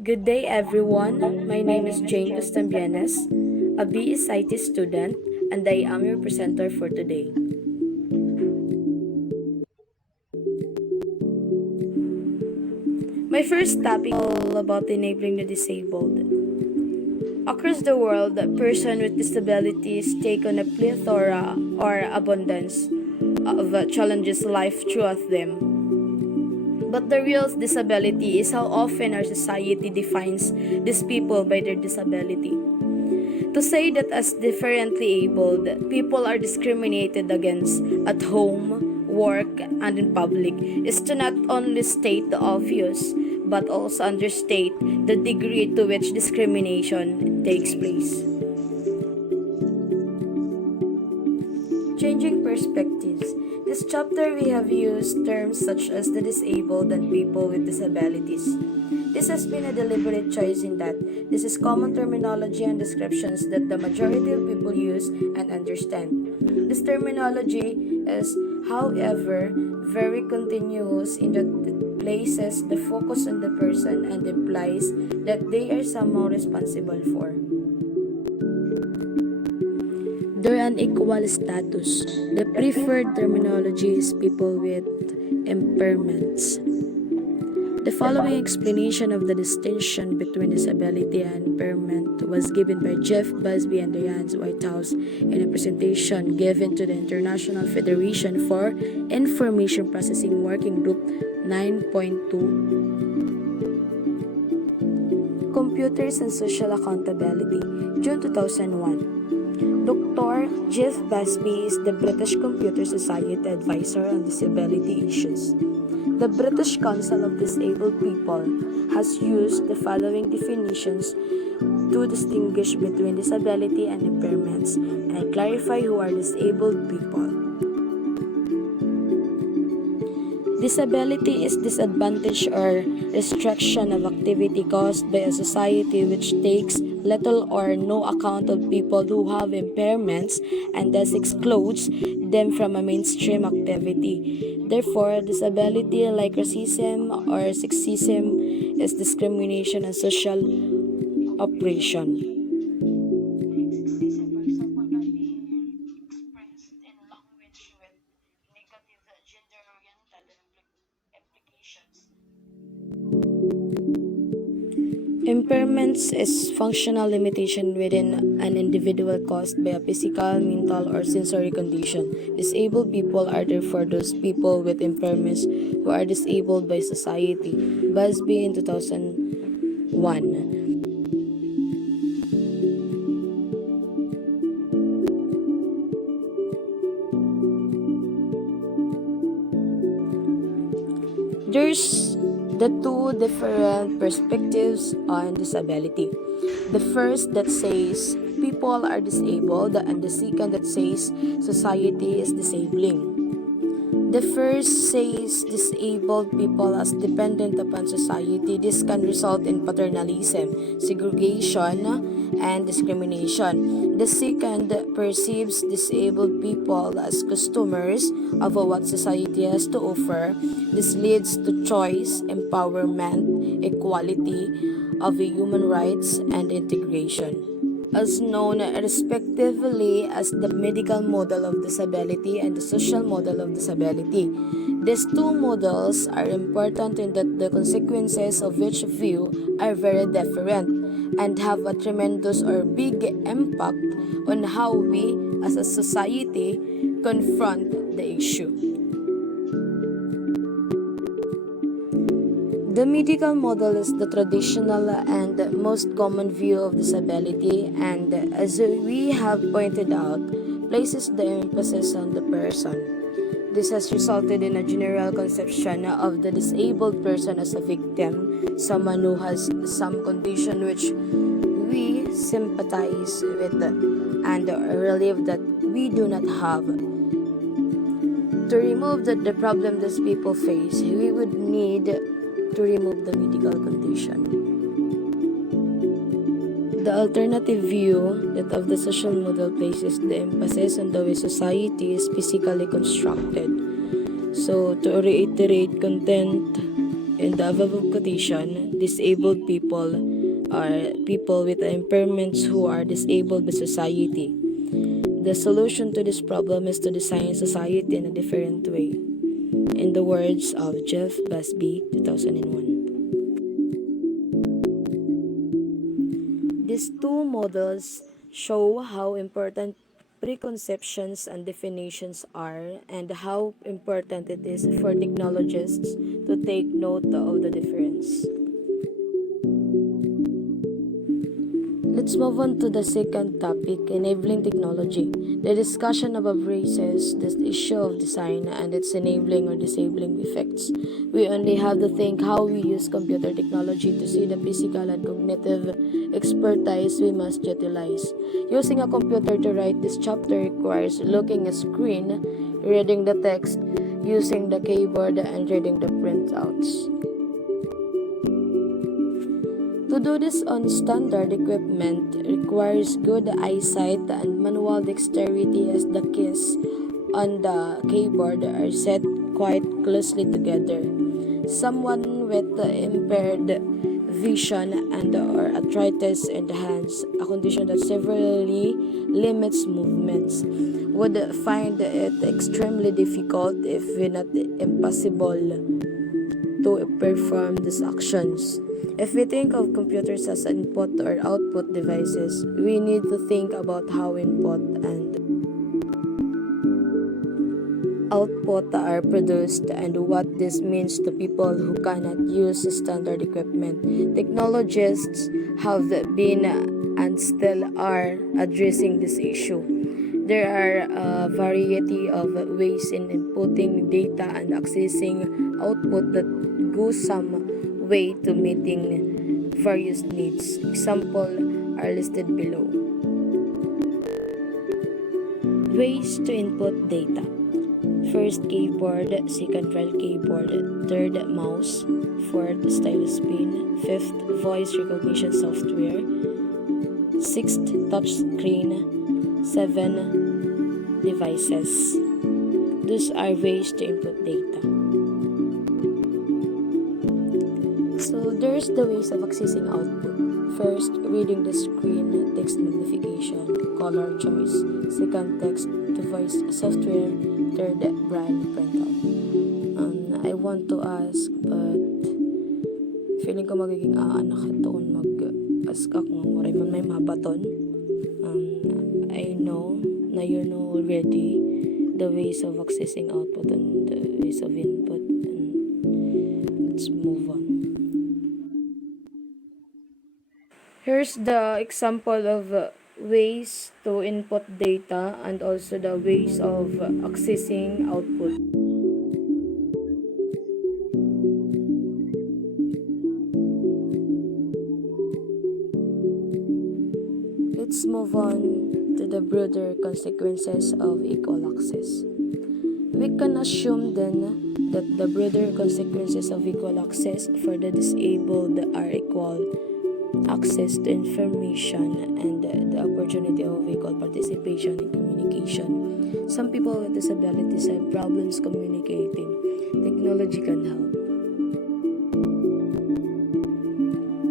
Good day, everyone. My name is Jane Costambienes, a BSIT student, and I am your presenter for today. My first topic is all about enabling the disabled. Across the world, persons with disabilities take on a plethora or abundance of challenges life throws them. But the real disability is how often our society defines these people by their disability. To say that as differently abled, people are discriminated against at home, work, and in public is to not only state the obvious, but also understate the degree to which discrimination takes place. Changing perspectives. This chapter we have used terms such as the disabled and people with disabilities. This has been a deliberate choice in that this is common terminology and descriptions that the majority of people use and understand. This terminology is, however, very continuous in that it places the focus on the person and implies that they are somehow responsible for their unequal status. The preferred terminology is people with impairments. The following explanation of the distinction between disability and impairment was given by Jeff Busby and Diane Whitehouse in a presentation given to the International Federation for Information Processing Working Group 9.2 Computers and Social Accountability, June 2001. Dr. Jeff Busby is the British Computer Society Advisor on Disability Issues. The British Council of Disabled People has used the following definitions to distinguish between disability and impairments and clarify who are disabled people. Disability is disadvantage or restriction of activity caused by a society which takes little or no account of people who have impairments and thus excludes them from a mainstream activity. Therefore, disability like racism or sexism is discrimination and social oppression. Impairments is functional limitation within an individual caused by a physical, mental, or sensory condition. Disabled people are therefore those people with impairments who are disabled by society. Busby in 2001. There's the two different perspectives on disability. The first that says people are disabled, and the second that says society is disabling. The first says disabled people as dependent upon society. This can result in paternalism, segregation, and discrimination. The second perceives disabled people as customers of what society has to offer. This leads to choice, empowerment, equality of human rights, and integration as known respectively as the medical model of disability and the social model of disability. These two models are important in that the consequences of each view are very different and have a tremendous or big impact on how we as a society confront the issue. The medical model is the traditional and most common view of disability, and as we have pointed out, places the emphasis on the person. This has resulted in a general conception of the disabled person as a victim, someone who has some condition which we sympathize with and relieve that we do not have. To remove the problem these people face, we would need to remove the medical condition. The alternative view that of the social model places the emphasis on the way society is physically constructed. So to reiterate content In the above quotation, disabled people are people with impairments who are disabled by society. The solution to this problem is to design society in a different way. In the words of Jeff Busby, 2001. These two models show how important preconceptions and definitions are and how important it is for technologists to take note of the difference. Let's move on to the second topic, enabling technology. The discussion above raises the issue of design and its enabling or disabling effects. We only have to think how we use computer technology to see the physical and cognitive expertise we must utilize. Using a computer to write this chapter requires looking at a screen, reading the text, using the keyboard, and reading the printouts. To do this on standard equipment requires good eyesight and manual dexterity as the keys on the keyboard are set quite closely together. Someone with impaired vision and or arthritis in the hands, a condition that severely limits movements, would find it extremely difficult, if not impossible, to perform these actions. If we think of computers as input or output devices, we need to think about how input and output are produced and what this means to people who cannot use standard equipment. Technologists have been and still are addressing this issue. There are a variety of ways in inputting data and accessing output that go some way to meeting various needs. Examples are listed below. Ways to input data. First, keyboard. Second, braille keyboard. Third, mouse. Fourth, stylus pen. Fifth, voice recognition software. Sixth, touch screen. 7, devices. Those are ways to input data. So there's the ways of accessing output. First, reading the screen, text magnification, color choice. Second, text to voice software. Third, braille printout. I want to ask, but feeling ko magiging aanak ito kung mag-ask ako ng waray man may mabaton. I know na you know already the ways of accessing output and the ways of input. Let's move on. Here's the example of ways to input data and also the ways of accessing output. Let's move on to the broader consequences of equal access. We can assume then that the broader consequences of equal access for the disabled are equal access to information and the opportunity of equal participation in communication. Some people with disabilities have problems communicating. Technology can help.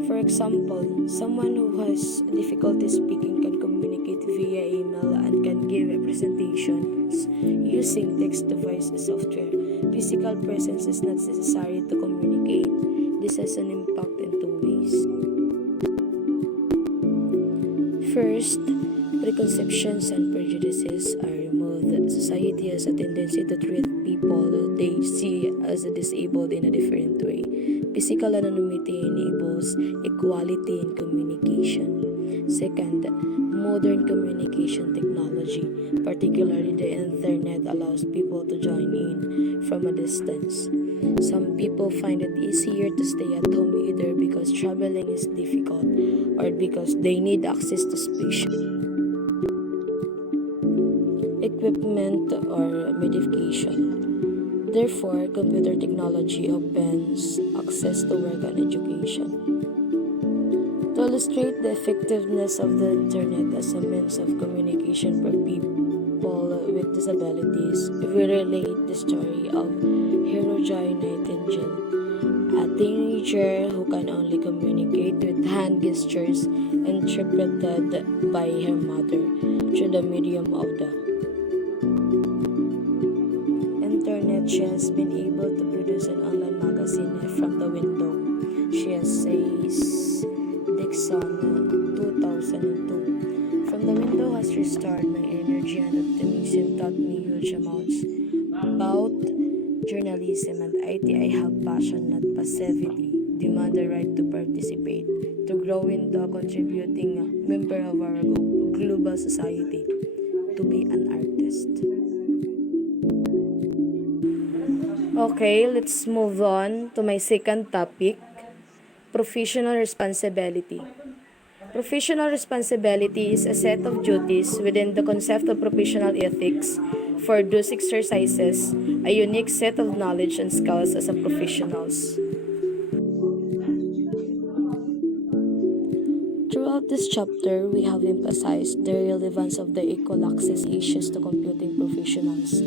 For example, someone who has difficulty speaking can communicate via email and can give presentations using text-to-voice software. Physical presence is not necessary to communicate. This has an impact in two ways. First, preconceptions and prejudices are removed. Society has a tendency to treat people they see as disabled in a different way. Physical anonymity enables equality in communication. Second, modern communication technology, particularly the internet, allows people to join in from a distance. Some people find it easier to stay at home either because traveling is difficult or because they need access to space, equipment, or medication. Therefore, computer technology opens access to work and education. To illustrate the effectiveness of the internet as a means of communication for people with disabilities, we relate the story of Hero Joy Nightingale, A teenager who can only communicate with hand gestures interpreted by her mother through the medium of the internet. She has been able to produce an online magazine from the window. She says Dixon 2002. From the window has restored my energy and optimism, taught me huge amounts about journalism and IT. I have passion, not passivity. Demand the right to participate, to grow into a contributing member of our global society, to be an artist. Okay, let's move on to my second topic, professional responsibility. Professional responsibility is a set of duties within the concept of professional ethics. For those exercises a unique set of knowledge and skills as a professionals. Throughout this chapter, we have emphasized the relevance of the equal access issues to computing professionals.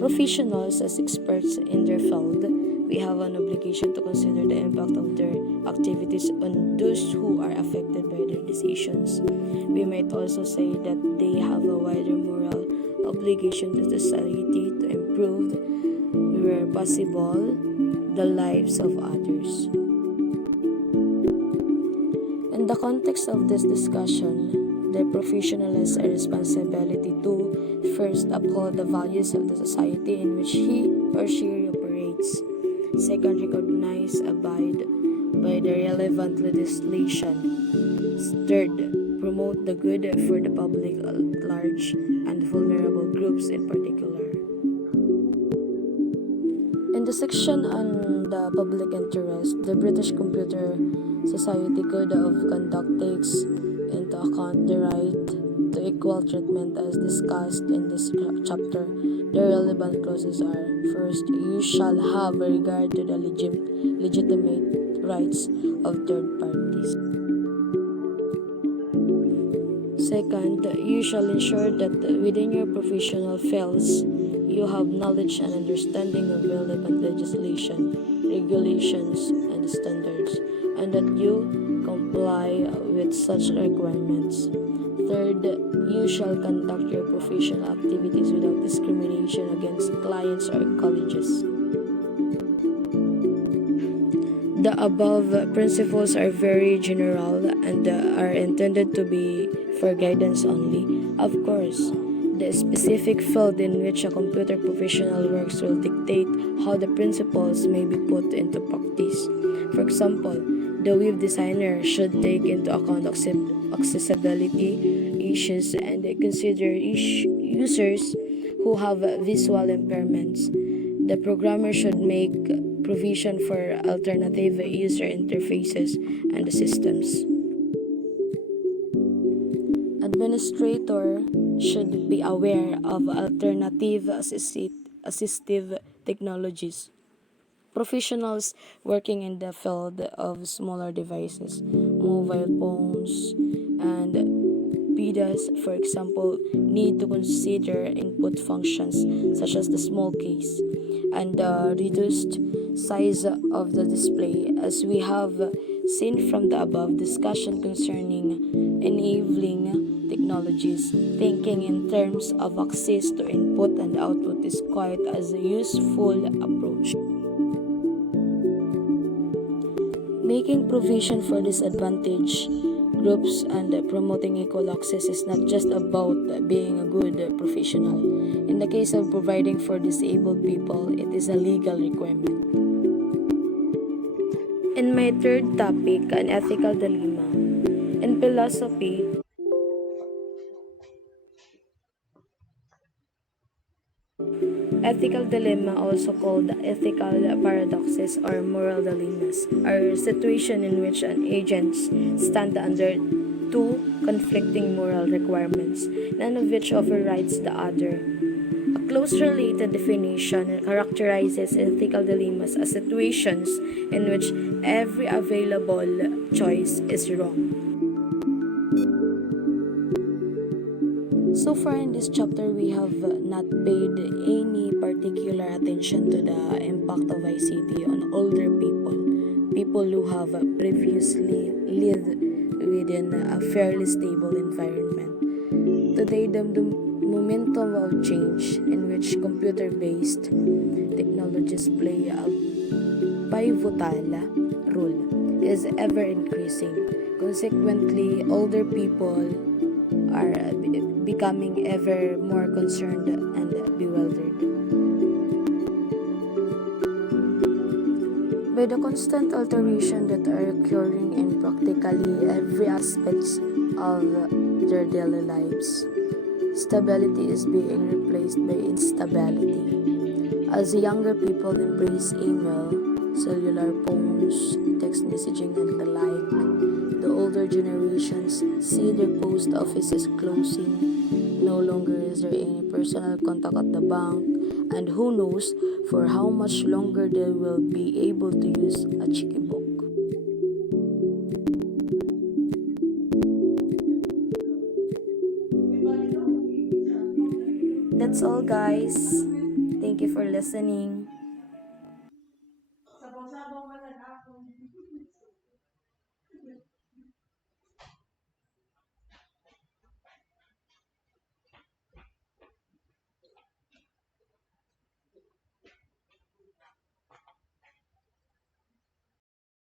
Professionals, as experts in their field, we have an obligation to consider the impact of their activities on those who are affected by their decisions. We might also say that they have a wider moral obligation to society to improve, where possible, the lives of others. In the context of this discussion, the professional has a responsibility to first uphold the values of the society in which he or she operates. Second, recognize, abide by the relevant legislation. Third, promote the good for the public at large and vulnerable groups in particular. In the section on the public interest, the British Computer Society Code of Conduct takes into account the right to equal treatment as discussed in this chapter. The relevant clauses are: first, you shall have regard to the legitimate rights of third parties. Second, you shall ensure that within your professional fields, you have knowledge and understanding of relevant legislation, regulations, and standards, and that you comply with such requirements. Third, you shall conduct your professional activities without discrimination against clients or colleges. The above principles are very general and are intended to be for guidance only. Of course, the specific field in which a computer professional works will dictate how the principles may be put into practice. For example, the web designer should take into account accessibility issues and consider users who have visual impairments. The programmer should make provision for alternative user interfaces and systems. Administrator should be aware of alternative assistive technologies. Professionals working in the field of smaller devices, mobile phones, and PDAs, for example, need to consider input functions such as the small case and the reduced size of the display, as we have seen from the above discussion concerning enabling technologies. Thinking in terms of access to input and output is quite as a useful approach. Making provision for disadvantaged groups and promoting equal access is not just about being a good professional. In the case of providing for disabled people, it is a legal requirement. In my third topic, an ethical dilemma. In philosophy, ethical dilemma, also called ethical paradoxes or moral dilemmas, are situations in which an agent stands under two conflicting moral requirements, none of which overrides the other. A close related definition characterizes ethical dilemmas as situations in which every available choice is wrong. So far in this chapter, we have not paid any particular attention to the impact of ICT on older people. people who have previously lived within a fairly stable environment. Today, the momentum of change in which computer-based technologies play a pivotal role is ever increasing. Consequently, older people are becoming ever more concerned and bewildered by the constant alteration that are occurring in practically every aspect of their daily lives. Stability is being replaced by instability. As younger people embrace email, cellular phones, text messaging, and the like, the older generations see their post offices closing. No longer is there any personal contact at the bank, and who knows for how much longer they will be able to use a cheeky book. That's all, guys. Thank you for listening.